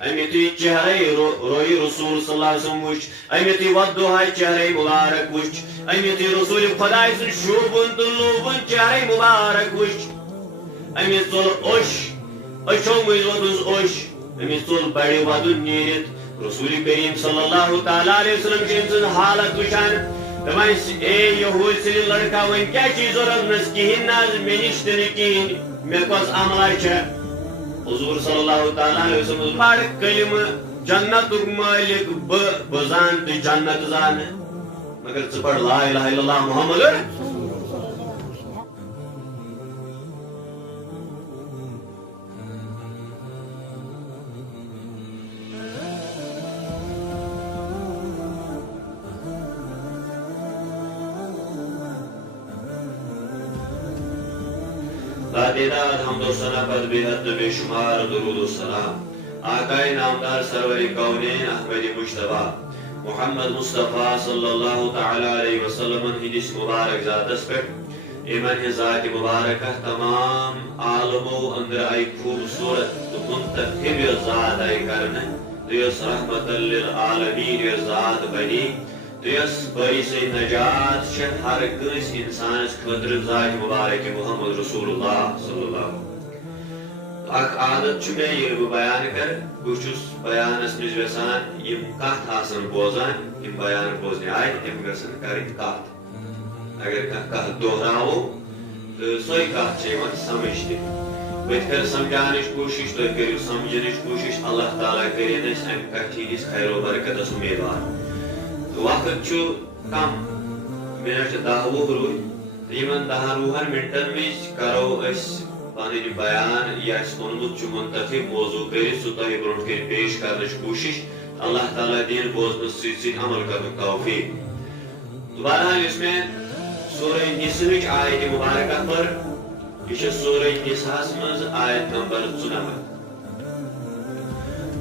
امیتی چہرے روی رسول صلی اللہ علیہ وسلم وچ امیتی ودوہائی چہرے مبارک وچ امیتی رسول خدای سن شوبن تو لوبن چہرے مبارک وچ امیت تول اوش اچھو مجھوز اوش امیت تول بڑی ودن نیرت رسول کریم صلی اللہ تعالیٰ علیہ وسلم کی انسان حالت وچان دمائس اے یہود سلی لڑکا وین کیا چیز ضرورت نس کہین ناز میں نشتنی کہین میں کس عملہ چھا حضور صلی اللہ تعالیٰ علیہ وسلم بڑ کلمہ جنت مالک بزان تو جنت زان مگر ژپڑ لا الہ الا اللہ محمد تعداد حمد و ثنا پر بے حد بے شمار درود و سلام آقائے نامدار سرور کونین احمد مجتبی محمد مصطفیٰ صلی اللہ تعالی علیہ وسلم ہندس مبارک ذاتس پر ایمن ذات مبارکہ تمام عالموں اندر آئی خوبصورت منتخب ذات آئی کرنے دیس رحمت للعالمین ذات بنی دیس باعث نجات شہ ہر کس انسان خطر ذات مبارک محمد رسول اللہ صلی اللہ علیہ وسلم اخ عادت چھ میں یہ بیان کر بچس بیانس مز ویسان یم کت آسن بوزان یم بیان بوزنے آئے تم گھن کریں کت اگر کت دہراو تو سوئی کت چھ سمجھ تہ بت کر سمجھانچ کوشش تھی کرو سمجھنچ کوشش اللہ تعالیٰ کرین اس ام کت ہندس خیر و برکتس امیدوار وقت کم منٹ 10 وُہ روٗدۍ یمن 10 وُہن منٹن مز کرو اس پن بیان یہ اونمت منتخب موضوع کر سہ تہ برو کن پیش کرنچ کوشش اللہ تعالیٰ دین بوزنس ست عمل کرن توفیق بہرحال اس میں سورہ نساء آیت مبارکہ پر یہ سورہ نساء مز آیت نمبر 94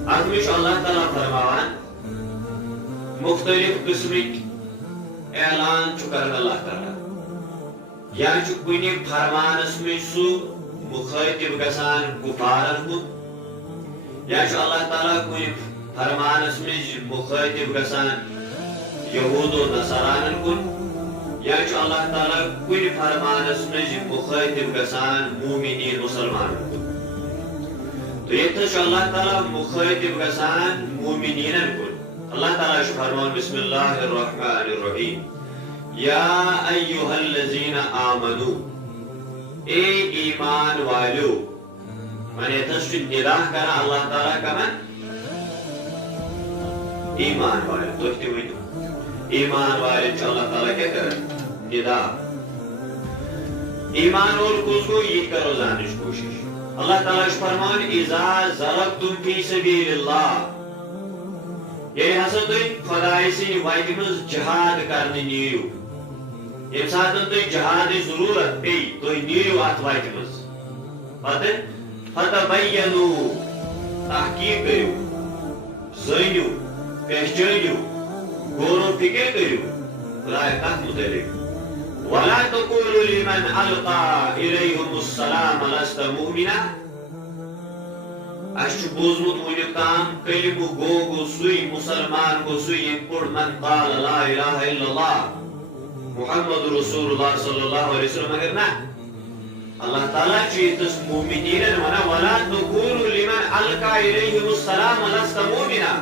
اتھ میں اللہ تعالیٰ فرمان مختلف قسمک اعلان کرن اللہ تعالیٰ یا کن فرمانس میں سہ مخاطب گسان کفارن کن یا اللہ تعالیٰ کن فرمانس میں مخاطب گسان یہود و نصاران کن یا اللہ تعالیٰ کن فرمانس میں مخاطب گسان مومنین مسلمان کن تو یہ اللہ تعالیٰ مخاطب گسان مومنین کن اللہ تعالیٰ فرمان بسم اللہ الرحمن الرحیم یا ایوہ الذین آمنو اے ایمان والو من یہ ندا کرا اللہ تعالیٰ کمن ایمان والے تو ایمان والے اللہ تعالیٰ کیا کر ندا ایمان وول کس کو یہ کرو زانچ کوشش اللہ تعالیٰ فرمان اذا ضربتم فی سبیل اللہ یہ ہسا تھی خدای سن وتہ مز جہاد کرنے نیرو یم سات تھی جہاد ضرورت پی تھی نیرو ات وتہ مز پتہ فتبینو تحقیق کرو زانو پہچانو غور و فکر کرو خدای کت متعلق ولا تقولوا لمن القى اليهم السلام لست مؤمنا اش بوزمت ونیک تام کلمہ گو سوی مسلمان گو سوی پڑ من قال لا الہ الا اللہ محمد رسول اللہ صلی اللہ علیہ وسلم اگر نا اللہ تعالیٰ چیتس مومنین ونا ولا تقولوا لمن القى اليهم السلام لست مؤمنا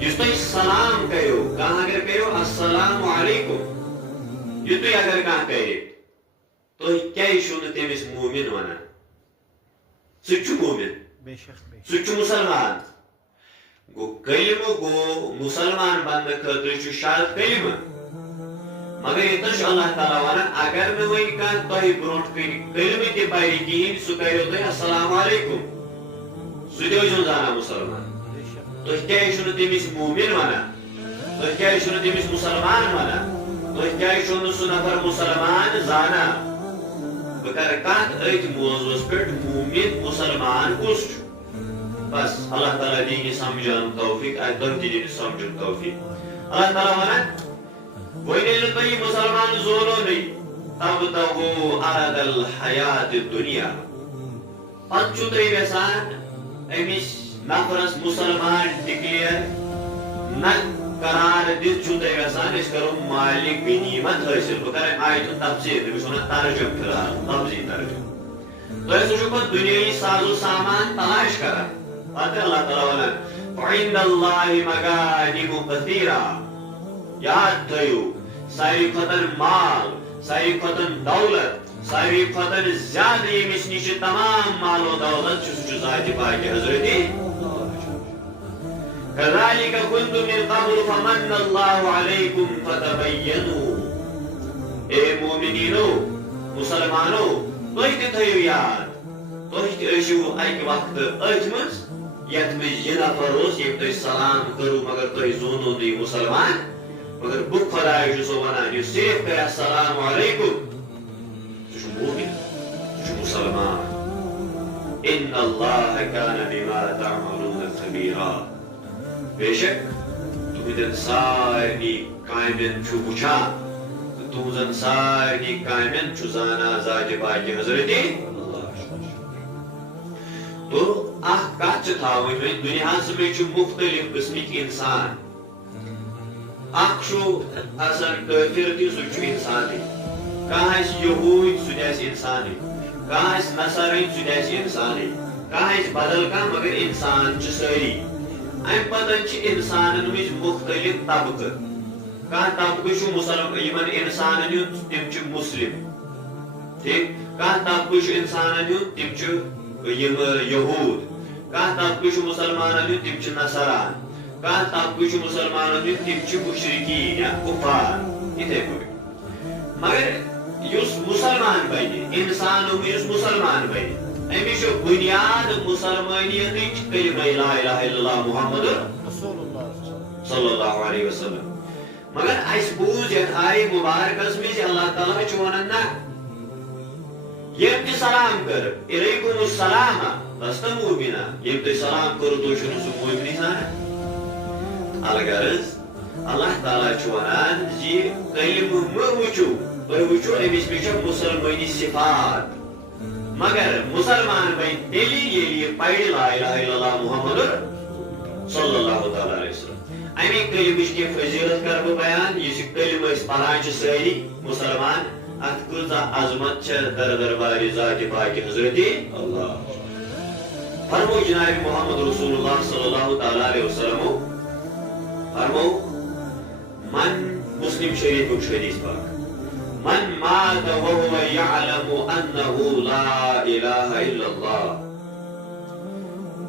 جس تو سلام کہو کہاں اگر کہو السلام علیکم یہ تو اگر کہاں کہے تو کیا شون تمس مومن ونا سچ مومن سچ مسلمان گو کلمہ گو مسلمان بند خاطر شرط کلمہ مگر یہ اللہ تعالیٰ ونان اگر نہ ون کھانا تہ برو کن کلمہ تہ پہ کہین سہ کرو تہ السلام علیکم سہ تہ زانا مسلمان تہ کیا تمس مومن ونان تہ کیا تمس مسلمان ونان تہ کیا سہ نفر مسلمان زانا بہ کر کت ات موضوعس پہ مومن مسلمان کس بس اللہ تعالیٰ دین سمجھان توفیق ات تہ دین سمجھن توفیق اللہ تعالیٰ ونان ویل تہ مسلمان زورو نہیں تبتغوا عرض الحیات الدنیا پتہ چھو تہ یژھان امس نفرس مسلمان ڈکلیئر نہ قرار دت چھو تہ گژھان أسۍ کرو مالک غنیمت حٲصِل بہٕ کرٕ آیتُن تفسیٖر بہٕ چھُس وَنان ترجُم فِلحال لفظی ترجُم تۄہہِ سُہ چھُ پتہٕ دُنیٲیی سازو سامان تلاش کران پتہٕ اللہ تعالیٰ ونان وعند اللہ مغانم کثیرہ یاد تھٲیِو ساروی کھۄتہٕ مال ساروی کھۄتہٕ دولت ساروی کھۄتہٕ زیادٕ ییٚمِس نِش چھِ تمام مال و دولت چھُ سُہ چھُ ذاتِ پاکہِ حضرتِ كذلك كنتم من قبل فمن الله عليكم فتبينوا اے مومنینو مسلمانو تُہۍ تہِ تھٲیِو یاد تُہۍ تہِ ٲسِو اکہِ وقتہٕ أتھۍ منٛز یتھ منٛز یہِ نفر اوس ییٚمۍ تۄہہِ سلام کٔرِو مگر تۄہہِ زونوٕ نہٕ یہِ مُسلمان مگر بہٕ خۄداے چھُسو ونان یُس صرف کرِ السلام علیکم سُہ چھُ مومن سُہ چھُ مُسلمان ان اللہ کان بما تعملون خبیرا بے شک تُہنٛدٮ۪ن سارنٕے کامٮ۪ن چھُ وٕچھان تہٕ تُہنٛزن سارنٕے کامٮ۪ن چھُ زانان ذاتِ پاکہِ حضرتِ تو اکھ کتھ چھِ تھاوٕنۍ وۄنۍ دُنیاہس منٛز چھِ مختلف قٕسمٕکۍ انسان اکھ چھُ آسان کٲفِر تہِ سُہ چھُ انسانٕے کانٛہہ آسہِ یہوٗدۍ سُہ تہِ آسہِ انسانٕے کانٛہہ آسہِ نصرٲنۍ سُہ تہِ آسہِ انسانٕے کانٛہہ آسہِ بدل کانٛہہ مگر انسان چھِ سٲری امہِ پتہٕ چھِ انسانن منٛز مختلف طبقہٕ کانٛہہ طبقہٕ چھُ یِمن انسانن ہُنٛد تِم چھِ مسلم ٹھیٖک کانٛہہ طبقہٕ چھُ انسانن ہُنٛد تِم چھِ یِم یہوٗد کانٛہہ طبقہٕ چھُ مُسلمانن ہُنٛد تِم چھِ نصران کانٛہہ طبقہٕ چھُ مُسلمانن ہُنٛد تِم چھِ مُشرِکیٖن یا کُفار یِتھے پٲٹھۍ مگر یُس مُسلمان بنہِ انسانو منٛز یُس مُسلمان بنہِ أمِس چھُ بُنیاد مُسلمٲنیتٕچ کلمہ لا الہ الا اللہ محمد صلی اللہ علیہ وسلم مگر اسہِ بوٗز یتھ آیہِ مُبارکس منٛز اللہ تعالیٰ چھُ ونان نہ ییٚمۍ تہِ سلام کٔر علیکم السلام لست مومنا ییٚمۍ تۄہہِ سلام کوٚرُو تُہۍ چھِو نہٕ سُہ مومنٕے زانان الغرض اللہ تعالیٰ چھُ ونان زِ کلمہٕ مہٕ وٕچھِو تُہۍ وٕچھِو أمِس منٛز چھےٚ مُسلمٲنی صفات مگر مسلمان بنہِ تیٚلہِ ییٚلہِ یہِ پرِ لا الہ الا اللہ محمد صلی اللہ تعالیٰ علیہ وسلم امی کلمٕچ کینٛہہ فضیلت کرٕ بہٕ بیان یُس یہِ کلمہٕ أسۍ پران چھِ سٲری مُسلمان اتھ کۭژاہ عظمت چھےٚ در دربارِ ذاتِ پاکہِ حضرتِ اللہ فرمو جناب محمد رسول اللہ صلی اللہ تعالیٰ علیہ وسلم فرمو من مسلم شریفُک حدیث پاک من مات وهو يعلم انه لا اله الا الله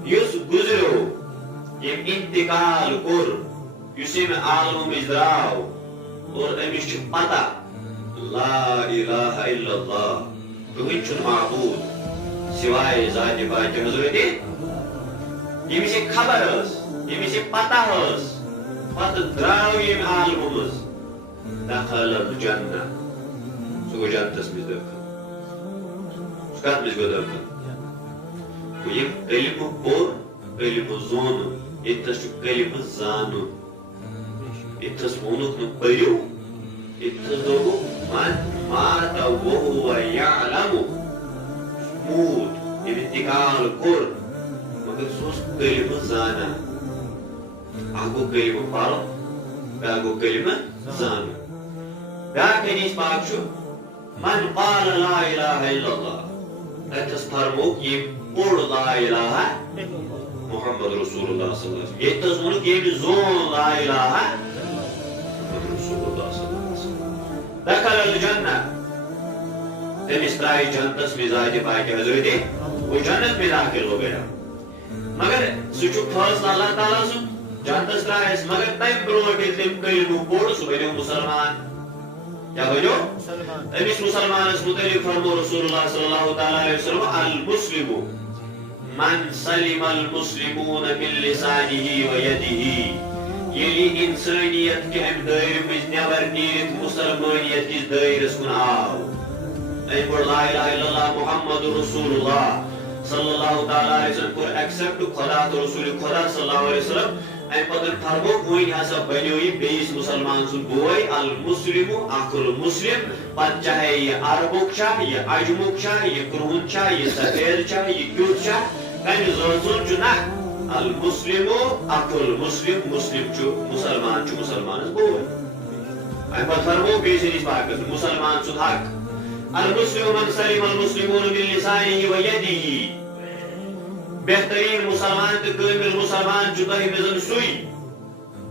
یُس گُزریو ییٚمۍ انتقال کوٚر یُس ییٚمہِ عالمہٕ منٛز درٛاو اور أمِس چھِ پتہ لا الہ الا اللہ کٕہٕنۍ چھُنہٕ معبوٗد سوائے ذاتِ پاکہِ حضرتِ ییٚمِس یہِ خبر ٲس ییٚمِس یہِ پتہ ٲس پتہٕ درٛاو ییٚمہِ عالمہٕ منٛز دخل الجنہ سُہ گوٚو جنتس منٛز دٲخل سُہ کتھ منٛز گوٚو دٲخل گوٚو ییٚمۍ کلمہٕ پوٚر کلمہٕ زونُن ییٚتھس چھُ کلمہٕ زانُن ییٚتھس ووٚنُکھ نہٕ پٔرِو ییٚتھس دوٚپُکھ من مات وهو يعلم موٗد ییٚمۍ انتقال کوٚر مگر سُہ اوس کلمہٕ زانان اکھ گوٚو کلمہٕ پرُن بیٛاکھ گوٚو کلمہٕ زانُن بیٛاکھ حدیث پاک چھُ من قال لا الہ الا اللہ تتھس فرمووُکھ ییٚمۍ پوٚر لا الہ محمد رسول اللہ صلی اللہ علیہ وسلم ییٚتھس ووٚنُکھ ییٚمۍ زون لا الہ محمد رسول اللہ صلی اللہ علیہ وسلم دخل الجنہ تٔمِس ترٛایہِ جنتس منٛز ذاتِ پاکہِ حضرتِ وہ جنت میں داخل ہو گیا مگر سُہ چھُ فٲصلہٕ اللہ تعالیٰ سُنٛد جنتس ترٛایس مگر تمہِ برونٛٹھ ییٚلہِ تٔمۍ کلمہٕ پوٚر سُہ بنیو مُسلمان کیٛاہ بنیو أمِس مُسلمانس مُتعلق فرمو رسول اللہ صلی اللہ تعالیٰ علیہ وسلم المسلم من سلم المسلمون من لسانه ويده ییٚلہِ انسٲنیت کہِ امہِ دٲیرٕ منٛز نٮ۪بر نیٖرِتھ مُسلمٲنیت کِس دٲیرس کُن آو أمۍ پوٚر لا الہ الا اللہ محمد رسول اللہ صلی اللہ تعالیٰ علیہ وسلم کوٚر ایکسپٹ خدا تہٕ رسول خدا صلی اللہ علیہ وسلم امہِ پتہٕ فرمووُکھ وۄنۍ ہسا بنیو یہِ بیٚیِس مُسلمان سُنٛد بوے المسلم اکھ المسلم پتہٕ چاہے یہِ عربُک چھا یہِ عجمُک چھا یہِ کرٛہُن چھا یہِ سفید چھا یہِ کیُتھ چھا تمہ زون چھ المسلم اخو المسلم مسلم چھ مسلمان چھ مسلمان بوے ام پتہ فرمو بیس نش پاک مسلمان چھ حق المسلم من سلم المسلمون من لسانه ويده بہترین مسلمان تو کامل مسلمان چھ تہ مزن سوئی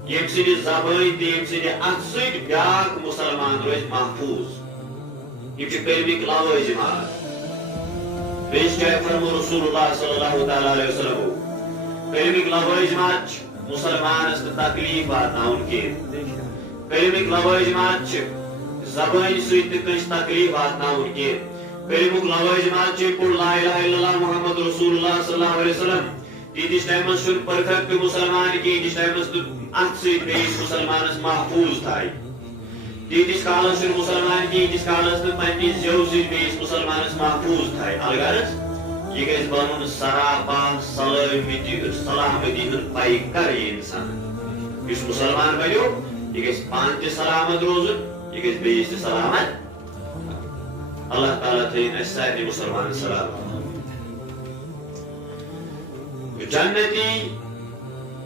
یم سن زبان تہ یم سن اتھ ست بیاکھ مسلمان روز محفوظ یم چھ کلمک لوازمات بیس جائے فرمو رسول اللہ صلی اللہ تعالی علیہ وسلم کلمک لوازمات مسلمانس تکلیف واتناون کی کلمک لوازمات زبان ست کس تکلیف واتناون کی کلمک لوازمات پور لا الہ الا اللہ محمد رسول اللہ صلی اللہ علیہ وسلم تیتس ٹائمس چھ پرفیکٹ مسلمان کی تیتس ٹائمس اتھ ست بیس مسلمانس محفوظ تھائی تیتس کالس چھ مسلمان کی تیتس کالس پننس زیو ست بیس مسلمانس محفوظ تھائی الغرض یہ گژھِ بنُن سراپا سلامتی ہُنٛد پیکر یہ انسان یس مسلمان بنیو یہ گژھِ پانہٕ تہِ سلامت روزُن یہ گژھِ بیٚیِس تہِ سلامت اللہ تعالیٰ تھٲیِن اَسہِ سارنٕے مسلمان سلامت جنتی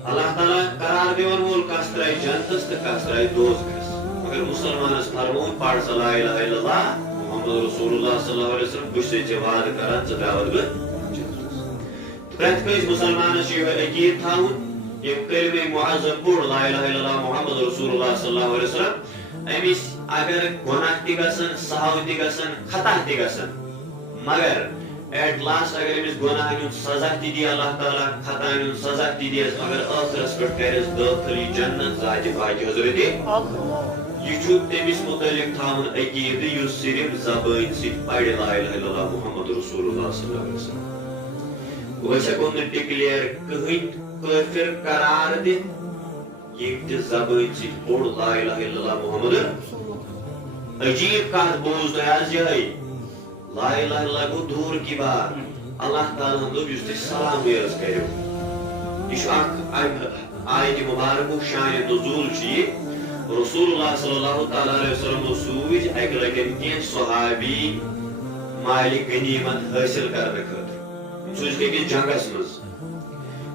اللہ تعالیٰ قرار دِوان وول کس ترٛایہِ جنتس تہٕ کس ترٛایہِ دوزخس مگر مسلمانس فرموُن پر سا لا الہ الا اللہ محمد رسول اللہ صلی اللہ علیہ وسلم بہٕ چھُسے ژےٚ وعدٕ کران ژٕ درٛاوَتھ بہٕ جنتس پرٛٮ۪تھ کٲنٛسہِ مسلمانس چھُ یِہوے عقیٖد تھاوُن ییٚمۍ کلمہ معظم پوٚر لا الہ الا اللہ محمد رسول اللہ صلی اللہ علیہ وسلم أمِس اگر گۄناہ تہِ گژھن سہو تہِ گژھن خطا تہِ گژھن مگر ایٹ لاسٹ اگر أمِس گۄناہن ہُنٛد سزا تہِ دی اللہ تعالیٰ خطاہن ہُنٛد سزا تہِ دیس مگر ٲخرس پٮ۪ٹھ کرٮ۪س دٲخل یہِ جنت ذاتہِ پاکہِ حضرت یہ چھُ تٔمِس متعلق تھاوُن عقیٖدٕ یُس صرف زبٲنۍ سۭتۍ پرِ لا الہ الا اللہ محمد رسول اللہ صلی اللہ علیہ وسلم أسۍ ہٮ۪کو نہٕ ڈِکلیئر کٕہٕنۍ کٲفِر قرار دِتھ ییٚمۍ تہِ زبٲنۍ سۭتۍ پوٚر لا الہ الا اللہ محمد عجیب کتھ بوٗز تۄہہِ آز یِہے لا الہ الا اللہ گوٚو دوٗر کی بات اللہ تعالیٰ ہن دوٚپ یُس تُہۍ سلام عرض کٔرِو یہِ چھُ اکھ آیتہِ مُبارکُک شانہِ نزوٗل چھُ یہِ رسول اللہ صلی اللہ تعالیٰ علیہ وسلم سوٗزۍ اکہِ لٹہِ کینٛہہ صحابی مالہِ غنیٖمت حٲصِل کرنہٕ خٲطرٕ سوٗزِکھ أکِس جنگس منٛز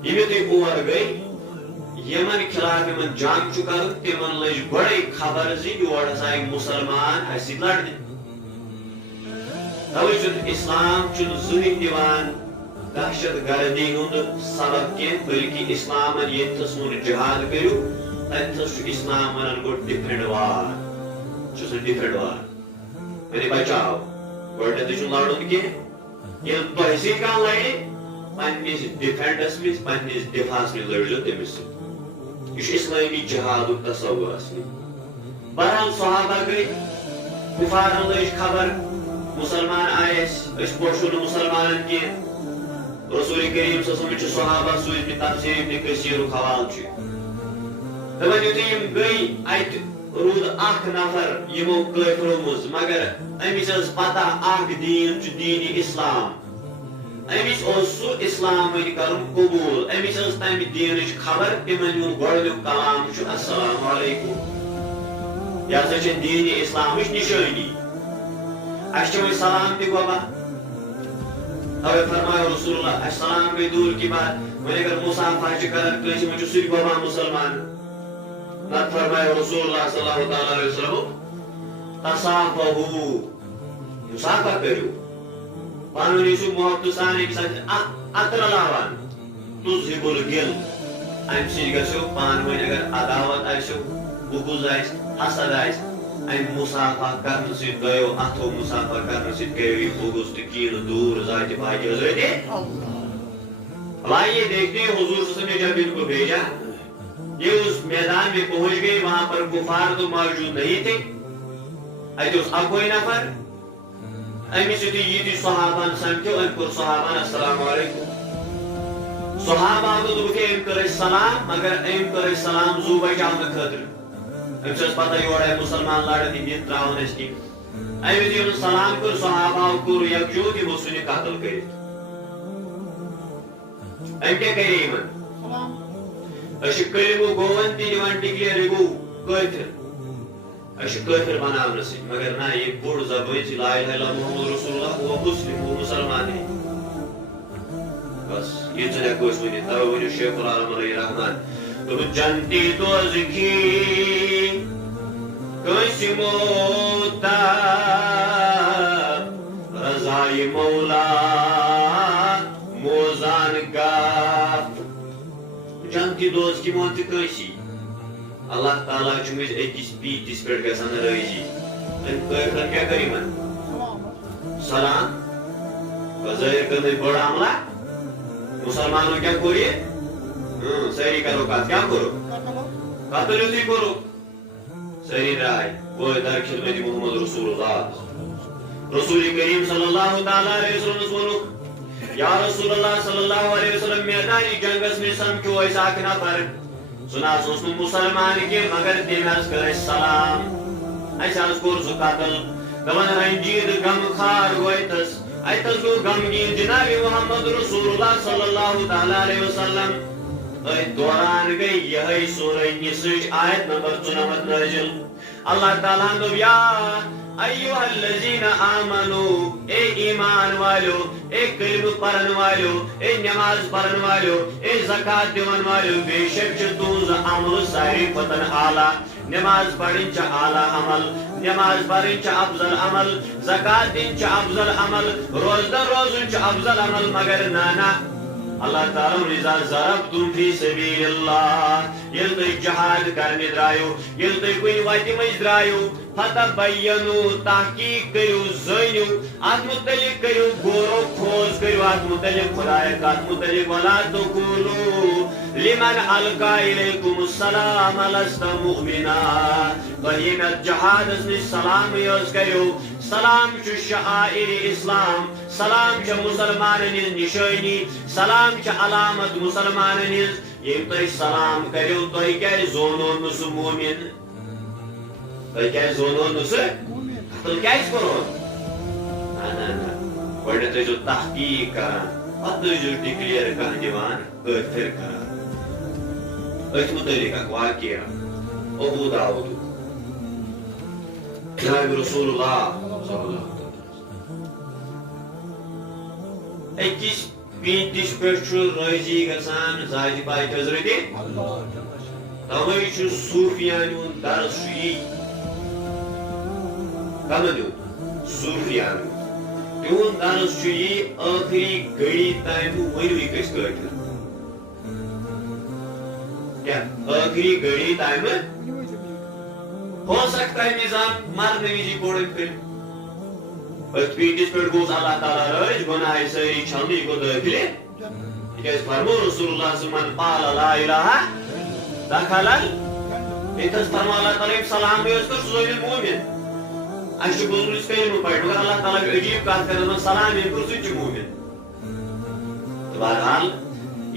ییٚلہِ تُہۍ اور گٔے یمن خلاف یمن جنگ چھُ کرُن تِمن لٔج گۄڈے خبر زِ یور ہسا آیہِ مُسلمان اسہِ سۭتۍ لڑنہِ توے چھُنہٕ اسلام چھُنہٕ زٕہٕنۍ دِوان دہشت گردی ہُنٛد سبب کینٛہہ بٔلکہِ اسلامن ییٚتھس ووٚن جہاد کٔرِو تتھس چھُ اسلام ونان گوٚو ڈِفرنٹ وار چھُ سُہ ڈِفرنٹ وار یعنی بچاو گۄڈنیٚتھٕے چھُنہٕ لڑُن کینٛہہ ییٚلہِ تۄہہِ سۭتۍ کانٛہہ لڑِ پننِس ڈِفینڈس منٛز پننِس دِفاعس منٛز لٔڑزیٚو تٔمِس سۭتۍ یہ چھُ اسلٲمی جہادُک تصور اصلی بہرحال صحابہ گٔے کُفارن لٔج خبر مسلمان آیہِ أسۍ پوٚشو نہٕ مُسلمانن کینٛہہ رسول کریم صلی اللہ علیہ وسلم چھُ صحابہ سوٗزمٕتۍ تفسیٖر ابن کثیرُک حوالہٕ چھُ دپان یُتھُے یِم گٔے اتہِ روٗد اکھ نفر یِمو کٲفرو منٛز مگر أمِس ٲس پتہ اکھ دیٖن چھُ دیٖنِ اسلام أمِس اوس سُہ اسلام وۄنۍ کرُن قبوٗل أمِس ٲس تمہِ دیٖنٕچ خبر تِمن ہُنٛد گۄڈنیُک کلام چھُ السلام علیکم یہِ ہسا چھِ دیٖنِ اسلامٕچ نِشٲنی اسہِ چھِ وۄنۍ سلام تہِ گۄبا توے فرمایو رسول اللہ اسہِ سلام گٔے دوٗر کی بات وۄنۍ اگر مُصافحہ چھِ کران کٲنٛسہِ وۄنۍ چھُ سُہ تہِ گۄبان مُسلمان نتہٕ فرمایو رسول اللہ صلی اللہ تعالیٰ علیہ وسلم تصافحوا مُصافحہ کٔرِو پانہٕ ؤنۍ ٲسِو محبتہٕ سان أکِس سۭتۍ عطر لاوان تُزہِبُ الغل امہِ سۭتۍ گژھیو پانہٕ ؤنۍ اگر عداوت آسیو بغض آسہِ حسد آسہِ امہِ مُصافحہ کرنہٕ سۭتۍ گٔیو اتھو مُصافحہ کرنہٕ سۭتۍ گٔیو یہِ بغض تہٕ کینہٕ دوٗر ذاتِ پاکہِ حضرت لائیے دیکھتے ہیں حضور صلی اللہ علیہ وسلم نے جب ان کو بھیجا یہ اس میدان میں پہنچ گئے وہاں پر کفار تو موجود نہیں تھے اتہِ اوس اکوے نفر أمِس یُتھُے یِتہِ صحابن سمکھیو أمۍ کوٚر صحابن السلام علیکم صحابہ دوٚپُکھ أمۍ کٔر اَسہِ سلام مگر أمۍ کٔر اَسہِ سلام زوٗ بچاونہٕ خٲطرٕ أمِس ٲس پتہ یورٕ آیہِ مُسلمان لڑن یِم تراون اَسہِ کینٛہہ أمۍ یُتھُے أمِس سلام کوٚر صحابہو کوٚر یکجوٗت یِمو ژھُنہِ قتل کٔرِتھ أمۍ کیٛاہ کرے یِمن أسۍ چھِ کلمہٕ گووَن تہِ دِوان ڈِکلیئر یہِ گوٚو کٲفِر أسۍ چھِ کٲفِر بناونہٕ سۭتۍ مگر نہ یہِ بوٚڑ زبٲنۍ چھِ لا الہ الا اللہ محمد رسول اللہ وہ مسلم وہ مسلمان ہے بس یہ ژٕ ہٮ۪کوس ؤنِتھ تَوَے ؤنِو شیخ العالم علیہ رحمان دوٚپُن جنتی دوزخی کٲنٛسہِ موتا رضایہِ مولا موزان گاف جنتی دوزخی مون تہِ کٲنٛسی اللہ تعالیٰ چھُ أمِس أکِس پیٖتِس پٮ۪ٹھ گژھان رٲضی أمۍ کٲفرن کیٛاہ کٔر یِمن سلام ظٲہِر کٔرنٕچ بٔڑ عملہ مسلمانو کیٛاہ کوٚر یہِ سٲری کرو کتھ کیٛاہ کوٚرُکھ قتل یُتھُے کوٚرُکھ سٲری درٛاے وٲتۍ در خدمت محمد رسول اللہ رسول کریم صلی اللہ تعالیٰ علیہ وسلمس ووٚنُکھ یا رسول اللہ صلی اللہ علیہ وسلم میدانی جنگس منٛز سمکھیو اَسہِ اکھ نفر سُہ نہ حظ اوس نہٕ مُسلمان کینٛہہ مگر تٔمۍ حظ کٔر اَسہِ سلام اَسہِ حظ کوٚر سُہ قتل دپان رنجیٖد غمہٕ خار گوٚو اَتھس اَتہِ حظ گوٚو غمگیٖن جناب محمد رسول اللہ صلی اللہ تعالیٰ علیہ وسلم أتھۍ دوران گٔے یِہے سورہ نِسٕچ آیت نمبر 94 نٲزِل اللہ تعالیٰ ہن دوٚپ یا ایُّہا الذین آمنو اے ایمان والو اے کلمہٕ پرن والو اے نماز پرن والو اے زکات دِوان والو بے شک چھُ تُہنٛز عمل ساروی کھۄتہٕ اعلیٰ نماز پڑھن چھِ اعلیٰ عمل نماز پڑھن چھِ افضل عمل زکات دِنۍ چھِ افضل عمل روزدر روزُن چھُ افضل عمل مگر نہ اللہ تعالیٰ اذا ضربتم فی سبیل اللہ ییٚلہِ تُہۍ جہاد کرنہِ درٛایِو ییٚلہِ تُہۍ کُنہِ وتہِ منٛز درٛایِو فتبینو تحقیق کٔرِو زٲنِو اتھ متعلق کٔرِو غور و خوض کٔرِو اتھ متعلق خۄدایہ کتھ متعلق ولا تقولوا لمن القا الیکم السلام لست مؤمنا تۄہہِ ییٚمہِ اتھ جہادس منٛز سلامٕے یٲژ کٔرِو سلام چھُ شعائر اسلام سلام چھِ مسلمانن ہٕنٛز نِشٲنی سلام چھِ علامت مسلمانن ہٕنٛز ییٚمہِ تۄہہِ سلام کٔرِو تۄہہِ کیٛازِ زونو نہٕ سُہ مومِن تۄہہِ کیٛازِ زونو نہٕ سُہ قتل کیٛازِ کوٚرہون نہ گۄڈنٮ۪تھ ٲسۍزیو تحقیق کران پتہٕ ٲسۍزیو ڈِکلیئر کانٛہہ دِوان کٲفِر کران أتھۍ متعلق اکھ واقعہ ابوٗ داوٗدُک جناب رسول اللہ صلی اللہ علیہ وسلم أکِس پیٖنتِس پٮ۪ٹھ چھُ رٲضی گژھان ذاتِ پاک حضرتِ توے چھُ صوٗفیان ہُنٛد درس چھُ یی کمن ہُنٛد صوٗفیان ہُنٛد تِہُنٛد درس چھُ یی ٲخری گھڑی تام ؤنوٕے گژھِ کٲفِر کیٛاہ ٲخری گھڑی تام ہو سکتا ہے نظام مرنے وِزِ کوٚڑ أمۍ کٔرِتھ أتھۍ پیٖنتِس پٮ۪ٹھ گوٚوُس اللہ تعالیٰ رٲضۍ گۄناہہِ سٲری چھلنہٕ یہِ گوٚو دٲخلہِ تِکیٛازِ فرموو رسول اللہ صلی من قال لا الہ دخل ییٚتہِ حظ فرموو اللہ تعالیٰ ییٚمۍ سلامٕے حظ کٔر سُہ زٲنِن مومِن اَسہِ چھُ بوٗزمُت یُس کلمہٕ پرِ مگر اللہ تعالیٰ چھُ عجیٖب کتھ کران دپان سلام ییٚمۍ کوٚر سُہ تہِ چھُ مومِن تہٕ بہرحال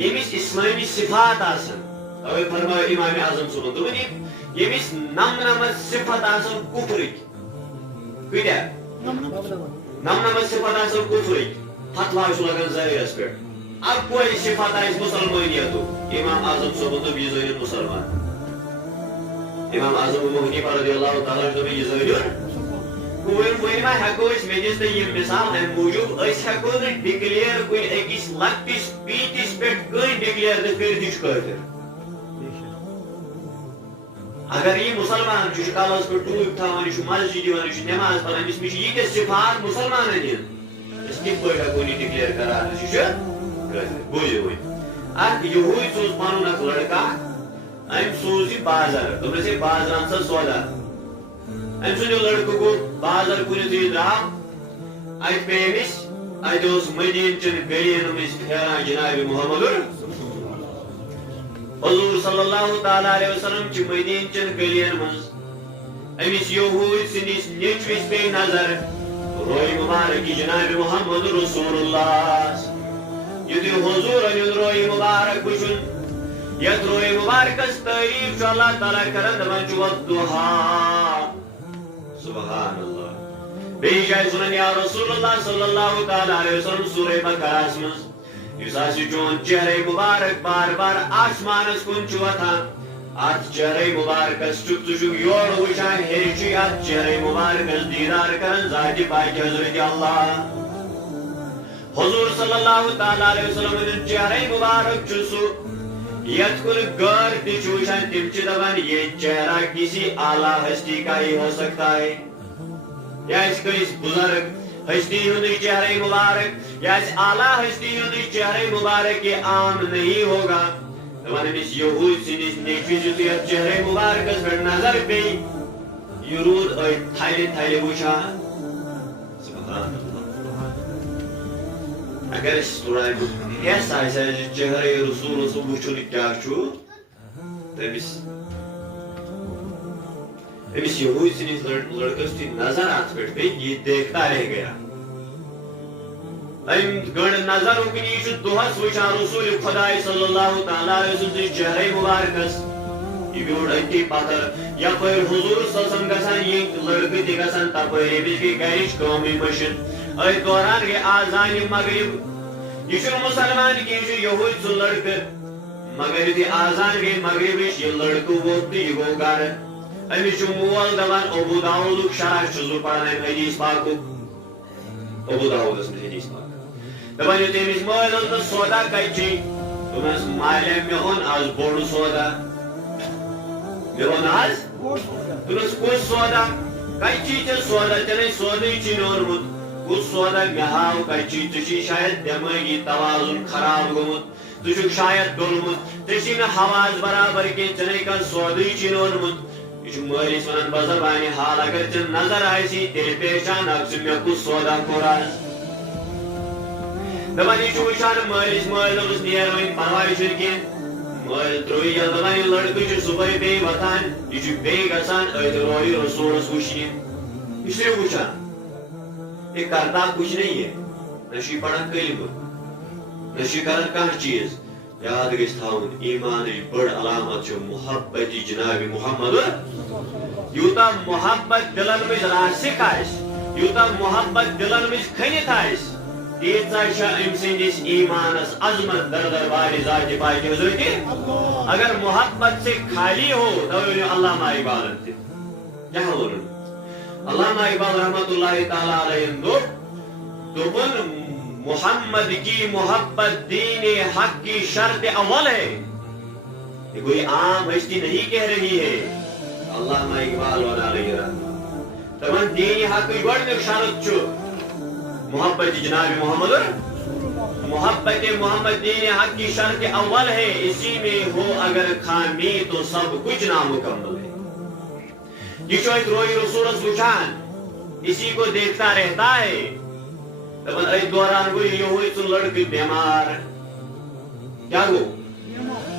ییٚمِس اسلٲمی صفات آسان توے فرمٲو امام اعظم صٲبن دوٚپُن ییٚمِس نمنمتھ صفت آسان کُفرٕکۍ کۭتیاہ نمنمتھ صفت آسان کُفرٕکۍ فتوا چھُ لگان ظٲہرس پٮ۪ٹھ اکوے صفت آسہِ مُسلمٲنیتُک امام اعظم صٲبن دوٚپ یہِ زٲنِن مُسلمان امام اعظم ابوٗ حنیٖفہ رضی اللہ تعالیٰ چھُ دپان یہِ زٲنِن وۄنۍ ما ہٮ۪کو أسۍ مےٚ دِژ تۄہہِ یِم مثال امہِ موٗجوٗب أسۍ ہٮ۪کو نہٕ ڈِکلیئر کُنہِ أکِس لۄکٹِس پیٖنتِس پٮ۪ٹھ کٕہٕنۍ ڈِکلیئر نہٕ کٔرِتھ یہِ چھُ کٲفِر اگر یہِ مُسلمان چھُ یہِ چھُ کلس پٮ۪ٹھ ٹوٗپۍ تھاوان یہِ چھُ مسجد یِوان یہِ چھُ نٮ۪ماز پران أمِس منٛز چھِ ییٖتیاہ صفات مُسلمانن ہٕنٛدۍ أسۍ کِتھ پٲٹھۍ ہٮ۪کو یہِ ڈِکلیئر کران یہِ چھُ کٲفِر بوٗزِو وۄنۍ اکھ یہوٗدۍ سوٗز پنُن اکھ لڑکہٕ أمۍ سوٗز یہِ بازر دوٚپنس ہے بازر ان سا سودا أمۍ سُنٛد یہِ لڑکہٕ گوٚو بازر کُنِتھ یہِ درٛاو اَتہِ پیٚیہِ أمِس اَتہِ اوس مدیٖنہٕ چٮ۪ن گٔرین منٛز پھیران جناب محمد حضور صلی اللہ تعالیٰ علیہ وسلم چھِ مدیٖنہٕ چٮ۪ن گٔلین منٛز أمِس یہوٗدۍ سٕنٛدِس نیچوِس پیٚیہِ نظر روے مُبارک جناب محمد رسول اللہ یُتھُے حضوٗرن ہُنٛد روے مُبارک وٕچھُن یتھ روے مُبارکس تعریٖف چھُ اللہ تعالیٰ کران دپان چھُ والضحیٰ سبحان اللہ بیٚیہِ جایہِ وَنان یا رسول اللہ صلی اللہ تعالیٰ علیہ وسلم سورہ بقرہس منٛز یُس ہسا چون چہرے مُبارک بار بار آسمانس کُن چھُ وۄتھان اتھ چہرے مُبارکس چھُکھ ژٕ چھُکھ یورٕ وٕچھان ہیٚرِ چھُے اتھ چہرے مُبارکس دیٖدار کران ذاتِ پاکہِ حضرتِ اللہ حضور صلی اللہ تعالیٰ علیہ وسلم چہرے مبارک چھسو یت کن غور تیچوشن تم چھ دپان یہ چہرہ کسی اعلیٰ ہستی کا ہی ہو سکتا ہے یا اس کس بزرگ ہستی ہند چہرے مبارک یا اس اعلیٰ ہستی ہند چہرے مبارک یہ عام نہیں ہوگا دپان امس یہود سندس نیچوس یتھ یتھ چہرے مبارکس پہ نظر پی یہ رود تھلہ تھلہ وچھان سبحان اللہ اگر اس تھوڑا ایسا ایسا چہرے رسول رسول وچھن کیا چھو تمس یہود سندس لڑکس تھی نظر ات پہ پی یہ دیکھتا رہ گیا گڑ نظر اکنی چھ دہس وچھان رسول خدا صلی اللہ تعالیٰ علیہ وسلم چہرے مبارکس یہ بیوڑ اتی پتر یپ حضور صلی اللہ علیہ وسلم گژھان یہ لڑکہ تہ گژھان تپر امس گئی گرچ کٲمٕے مشن ات دوران گئی آذان مغرب یہ مسلمان کی یہ یہود سن لڑکہ مگر یتھے آذان گئی مغربچ یہ لڑکہ ووت یہ گو گھر امس مول دپان ابو داؤدک شرح چھس بہ پران حدیث پاکک ابو داؤدس منٛز حدیث پاک دپان یتھے امس مٲل تو سودا کتہِ دوٚپمس مالے مےٚ اوٚن آز بوٚڑ سودا مےٚ اوٚن آز دوٚپمس کُس سودا کتہِ چھُے ژےٚ سودا ژےٚ نے سودٕے چھُے نہٕ اوٚنمُت کُس سودا مےٚ ہاو کتہِ چھُے ژےٚ چھُے شاید دٮ۪مٲغی توازُن خراب گوٚمُت ژٕ چھُکھ شاید ڈوٚلمُت ژےٚ چھُے نہٕ حواس برابر کینٛہہ ژےٚ نے کانٛہہ سودٕے چھُے نہٕ اوٚنمُت یہ مٲلِس ونان بزبانہِ حال اگر ژےٚ نظر آسی تیٚلہِ پہچانکھ ژٕ مےٚ کُس سودا کوٚر آز دپان یہ وچھان مٲلِس مٲلۍ دوٚپُس نیر وۄنۍ پرواے چھُنہٕ کینٛہہ مٲلۍ ترٛوو ییٚلہِ دپان یہِ لڑکہٕ چھُ صبحٲے بیٚیہِ وۄتھان یہ چھُ بیٚیہِ گژھان أتھۍ روی رسوٗلس وٕچھنہِ یہ چھُ وٕچھان یہ کرتا کچھ نہیں ہے نہ چھُ پران کلمہٕ نہ چھُ کران کانٛہہ چیٖز یاد گژھِ تھاوُن ایمانٕچ بٔڑ علامت چھُ محبت جناب محمد یوٗتاہ محبت دلن منٛز راسِک آسہِ یوٗتاہ محبت دلن منٛز کھٔنِتھ آسہِ تیٖژاہ چھےٚ أمۍ سٕنٛدِس ایمانس عظمت در دربارِ ذاتِ پاکِ حضرتِ اگر محبت سے خالی ہو تو علامہ اقبالن تہِ کیٛاہ ووٚنُن علامہ اقبال رحمۃ اللہ تعالیٰ علیہ دوٚپُن محمد کی محبت دین حق کی شرط اول ہے یہ کوئی عام ہستی نہیں کہہ رہی ہے علامہ اقبال علیہ رحمۃ دپان دین حق کی گۄڈنیُک شرط چھُ محبت جناب محمد محمد دین حق کی شرط اول ہے اسی میں ہو اگر خامی تو سب کچھ نامکمل ہے یہ چھُ اَتہِ روی رسولس وٕچھان اسی کو دیکھتا رہتا ہے دپان اتھ دوران گوٚو یہود سُنٛد لڑکہٕ بٮ۪مار کیٛاہ گوٚو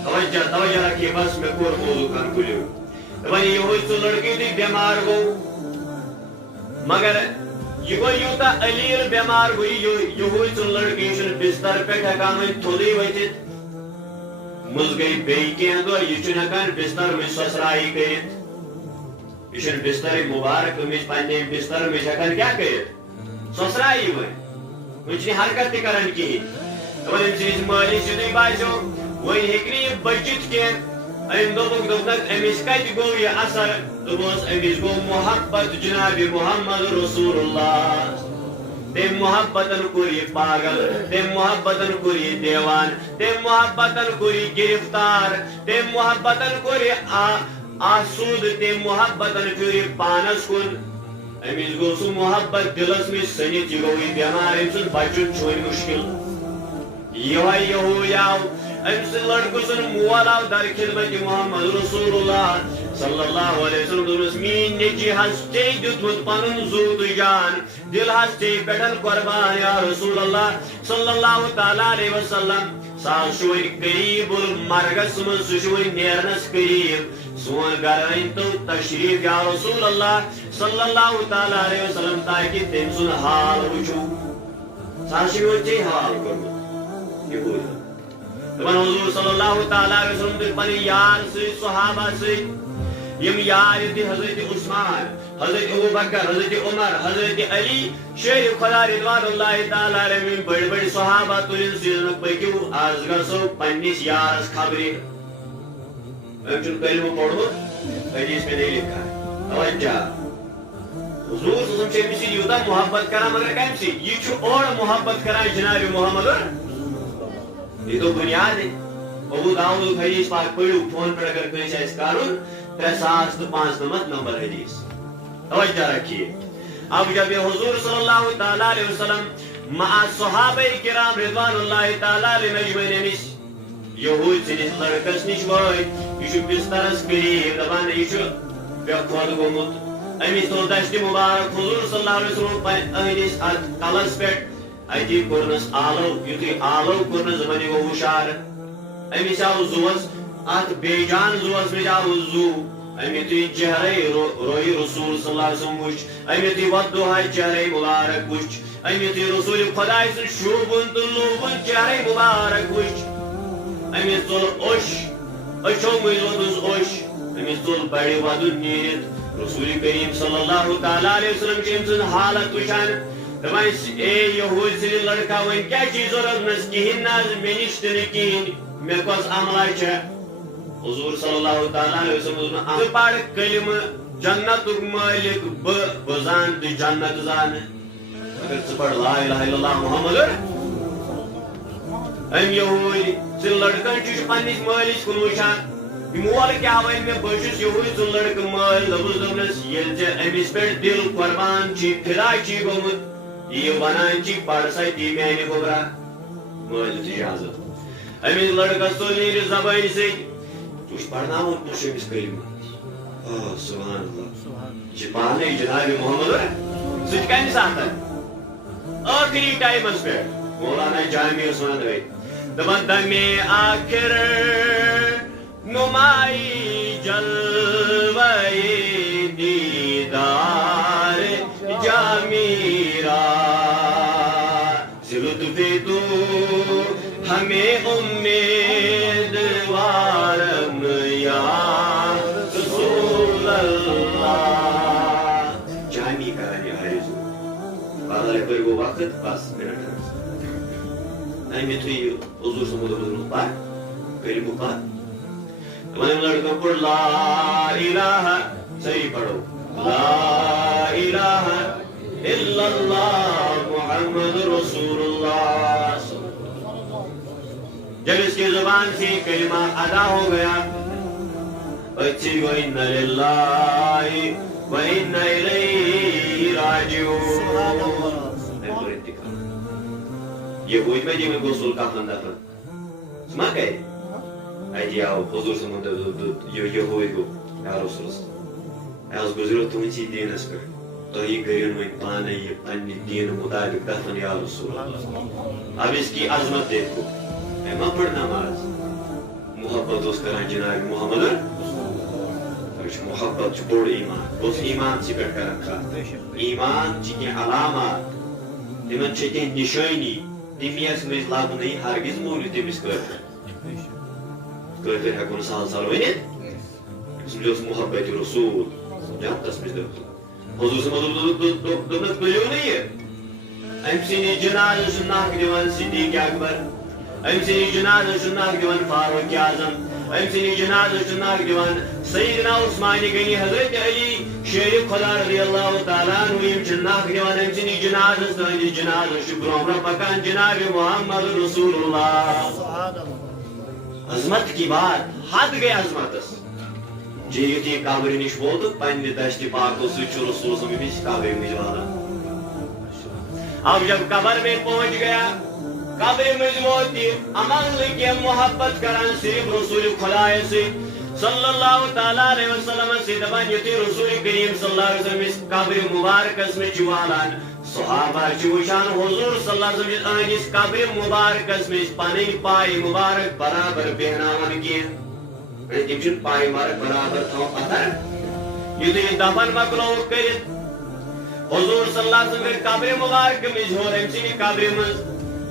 توجہ رکھیے بس مےٚ کوٚر موضوع کنکلیوٗڈ دپان یہود سُنٛد لڑکہٕ یُتھُے بٮ۪مار گوٚو مگر یہ گوٚو یوٗتاہ علیٖل بٮ۪مار گوٚو یہود سُنٛد لڑکہٕ یہِ چھُنہٕ بستر پٮ۪ٹھ ہٮ۪کان وۄنۍ تھوٚدُے ؤتھِتھ منٛز گٔے بیٚیہِ کینٛہہ دۄہ یہِ چھُنہٕ ہٮ۪کان بستر منٛز سۄسرایی کٔرِتھ یہ چھُنہٕ بستر مبارک أمِس پننہِ بستر منٛز ہٮ۪کان کیٛاہ کٔرِتھ سۄسرایی وۄنۍ وۄنۍ چھِنہٕ حرکت تہِ کران کِہیٖنۍ دپان أمۍ سٕنٛدِس مٲلِس یُتھُے باسیو وۄنۍ ہیٚکہِ نہٕ یہِ بٔچِتھ کینٛہہ أمۍ دوٚپُکھ أمِس کتہِ گوٚو یہِ اثر دوٚپُس أمِس گوٚو محبت جناب محمد رسول اللہ تٔمۍ محبتن کوٚر یہِ پاگل تٔمۍ محبتن کوٚر یہِ دیوان تٔمۍ محبتن کوٚر یہِ گرفتار تٔمۍ محبتن کوٚر یہِ آسوٗد تٔمۍ محبتن پھیوٗر یہِ پانس کُن أمِس گوٚو سُہ محبت دلس منٛز سٔنِتھ یہِ گوٚو یہِ بٮ۪مار أمۍ سُنٛد بچُن چھُ وۄنۍ مُشکل یِہوے یہوٗد آو أمۍ سٕنٛدِ لڑکہٕ سُنٛد مول آو در خدمت محمد رسول اللہ صلی اللہ علیہ وسلم دوٚپنس میٛٲنۍ نیٚچی حظ ژےٚ دیُتمُت پنُن زوٗ تہٕ جان دل حظ ژےٚ پٮ۪ٹھ قۄربان یا رسول اللہ صلی اللہ تعالیٰ علیہ وسلم سُہ حظ چھُ وۄنۍ قریٖب مرگس منٛز سُہ چھُ وۄنۍ نیرنس قریٖب سون گرٕ أنۍتو تشریٖف یا رسول اللہ صلی اللہ تعالیٰ علیہ وسلم تاکہ تٔمۍ سُنٛد حال وٕچھو سُہ حظ چھُ وۄنۍ ژےٚ حال کوٚرمُت یہِ بوٗزِو دپان حضور صلی اللہ تعالیٰ علیہ وسلم تُلۍ پنٕنۍ یار سۭتۍ صحابہ سۭتۍ یم یار تہِ حضرت عثمان حضرت ابوبکر حضرت عمر حضرت علی شیر خدا رضوان اللہ تعالیٰ علیہ بڑی بڑی صحابہ تُلِن سۭتۍ پٔکِو آز گژھو پننِس یارس خبرِ أمۍ چھُنہٕ کلمہٕ پوٚرمُت حدیث میں نہیں لکھا ہے توجہ حضور صلی اللہ علیہ وسلم یوتا محبت کران مگر کم سی یہ اور محبت کران جناب محمد یہ تو بنیاد ہے. ابو داؤد حدیث پاک پڑھو فون پر اگر کوئی ایسا کارون 3005 نمبر حدیث توجہ رکھیے. اب جب یہ حضور صلی اللہ تعالی علیہ وسلم مع صحابہ کرام رضوان اللہ تعالی علیہ مجمعین نش یہود سنس لڑکس نش وٲتۍ یہ بسترس قریب دپان یہ بے خود گوٚمُت امس تُل دشتہِ مبارک حضور صلی اللہ علیہ وسلم أہنٛدِس اتھ کلس پٮ۪ٹھ اتی کوٚرنس آلو یُتھُے آلو کوٚرنس دپان یہِ گوٚو ہُشار امس آو زُوس اتھ بے جان زُوس منٛز آو زُو ام یُتھُے چہرے روی رسول صلی اللہ علیہ وسلم وٕچھ ام یُتھُے ودُہاے چہرے مبارک وٕچھ ام یُتھُے رسول خۄداے سُنٛد شوٗبوُن تہٕ لوٗبوُن چہرے مبارک وٕچھ امس تُل اوٚش أچھو مٔنٛزۍ ووتُس اوٚش امس تُل بڑِ ودُن نیٖرِتھ رسول کریم صلی اللہ تعالی علیہ وسلم چھِ أمۍ سٕنٛز حالت وٕچھان دپان اے یہوٗدۍ سٕنٛدِ لڑکا وۄنۍ کیٛاہ چھُے ضروٗرت نس کِہیٖنۍ نہ حظ مےٚ نِش تہِ نہٕ کِہیٖنۍ مےٚ کۄس عملا چھےٚ حضور صلی اللہ تعالی علیہ وسلم ژٕ پر کلمہٕ جنتُک مٲلِک بہٕ زانہٕ تہٕ جنت زانہٕ اگر ژٕ پر لا الہ الا اللہ محمد أمۍ یہوٗدۍ سٕنٛدۍ لڑکن چھُ پننِس مٲلِس کُن وٕچھان مول کیٛاہ وَنہِ مےٚ بہٕ چھُس یہوٗدۍ سُنٛد لڑکہٕ مٲلۍ دوٚپنس ییٚلہِ ژےٚ أمِس پٮ۪ٹھ دِل قۄربان چھُے فِدا چھُے گوٚمُت یہِ وَنان چھِ پر سا دی میانہِ گوبرا مٲلۍ دِژ اِجازت أمِس لڑکس تُل نیٖرِتھ زبٲنۍ سۭتۍ ژٕ چھُکھ پرناوُن پوٚش أمِس کلمہٕ سبحان اللہ یہِ چھِ پانے جناب محمد سُہ چھُ کمہِ ساتہٕ ٲخری ٹایمس پٮ۪ٹھ مولانا جامعس ونان دپان دمے آخر نمائی جلوے دیدار جامیرا سے لطف تو ہمیں امیدوارم یا رسول اللہ جامی کرانی حریض بادل پر وہ وقت بس منٹ میں تو یہ حضور سے مدد پار کلمہ پار تمہیں لڑکوں پر لا الہ صحیح پڑھو لا الہ الا اللہ محمد رسول اللہ. جب اس کی زبان سے کلمہ ادا ہو گیا بچی وَإِنَّ لِلَّهِ وَإِنَّ إِلَيْهِ رَاجِعُونَ. یہ ہوئی میں جی میں غسل کا خندہ تھا سما گئے ایدی آو حضور سے منتظر یہ ہوئی گو یا رسول اللہ ایز گزرو تمہیں دین اس پر تو یہ گرین میں پانے یہ پنی دین مطابق دفن یا رسول اللہ. اب اس کی عظمت دیکھو اما پڑھ نماز محبت اس کران جناب محمد محبت چھ بوڑ ایمان اس ایمان سے پر کرن کا ایمان چھ کی علامات تمن چھ کی نشانی تمیس میں لاگو نہیں ہرگز مولی تمس کافر ہیکون سال سال ونت اس میں محبت رسول جانتس میں حضور صلی اللہ علیہ وسلم دوپنس بلیو نہیں ام سنی جناز ناک دیوان صدیق اکبر ام سنی جناز ناک دیوان فاروق اعظم ام سنی جناز ناک دیوان سیدنا عثمان غنی حضرت علی شیر خدا رضی اللہ تعالیٰ عنہ یم ناک دیوان ام سنی جناز تہندس جناز برونٛہہ پکان جناب محمد رسول اللہ. عظمت کی بات حد گئی عظمتس جی یتھی قبر نش ووت پنہ دشت پاکو سۭتۍ رسول صلی اللہ علیہ وسلم قبر مجھ والان. اب جب قبر میں پہنچ گیا قبر مجھ ووت عمل کی محبت کران صرف رسول خدا سے صلی اللہ تعالیٰ علیہ وسلم سے دپان یتھی رسول کریم صلی اللہ علیہ وسلم اس قبر مبارکس میں والان صحابہ وچھان حضور صلی اللہ علیہ وسلم أہنٛدِس قبر مبارکس میں پنٕنۍ پاے مبارک برابر بیہناوان کینٛہہ تِم چھِنہٕ پاے مبارک برابر تھاوان پتھر یُتھُے دفن مۄکلووُکھ کٔرِتھ حضور صلی اللہ علیہ وسلم قبر مبارک مٔنٛزۍ ہیوٚر أمۍ سٕنٛدِ قبرِ منٛز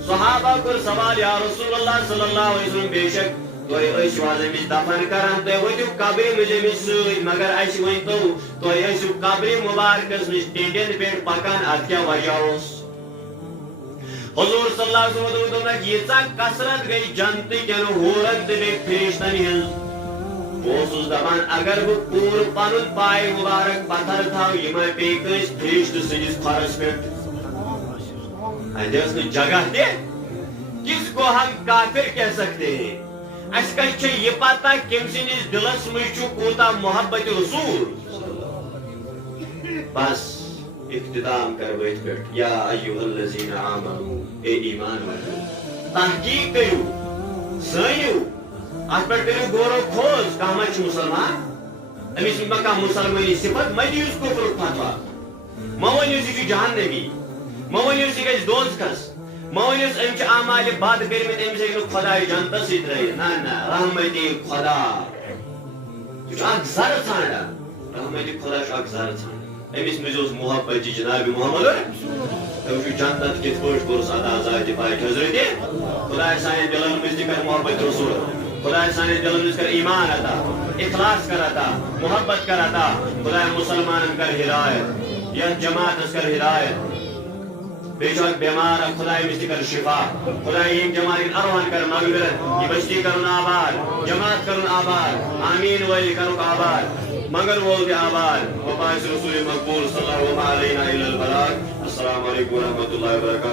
صحابہ کوٚر سوال یا رسول اللہ صلی اللہ علیہ وسلم بے شک تُہۍ ٲسِو آز أمِس دفن کران تُہۍ وٲتِو قبرِ منٛز أمِس سۭتۍ مگر اَسہِ ؤنۍتو تُہۍ ٲسِو قبرِ مبارکس نِش ٹینٛڈٮ۪ن پٮ۪ٹھ پکان اتھ کیٛاہ وجہ اوس. حضور صلی اللہ علیہ وسلم دوٚپنکھ ییٖژاہ کثرت گٔے جنتٕکٮ۪ن ہوٗرن تہٕ بیٚیہِ فرشتن ہٕنٛز بہت دپان اگر بہ پور پن پائے مبارک پتھر تھو یہ پی کنس پھرش تو سنس کھورس پہ اتس نا جگہ تہ کس کو ہم کافر کہہ سکتے ہیں اس کل یہ پتہ کم سندس دلس مجھ کوتا محبت رسول بس اختتام کر بت پہ یا ایھا الذین آمنوا اے ایمان والو تحقیق کرو زانو ات پہ کرو غور و خوض کم مسلمان امس ما مسلمانی صفت مہ دیوس کفر فتوا مہ ونو یہ جہنمی مہ ونو یہ گھس دوزخس مہ ونو ام اعمال بد کرمت امس ہیکہ خدا جنتس سی ترٲیِتھ نہ رحمتی خدا یہ زر ژھانڈان رحمتی خدا زر ژھانڈان امس مز محبت جناب محمد جنت کت پہ کورس ادا ذات پاک حضرت خدا سان دلن مز تہ کر محبت رسول خدا سان دلن مز کر ایمان عطا اخلاص کر عطا محبت کر عطا خدا مسلمان کر ہدایت یہ جماعت کر ہدایت بیچ بیمار خدا مز کر شفا خدا یم جماعت اروان کر مغفرت یہ بستی کرن آباد جماعت کرن آباد آمین ولی کرن آباد مگر وول بھی آباد وباعث رسول مقبول صلی اللہ علیہ وسلم السلام علیکم ورحمۃ اللہ وبرکاتہ.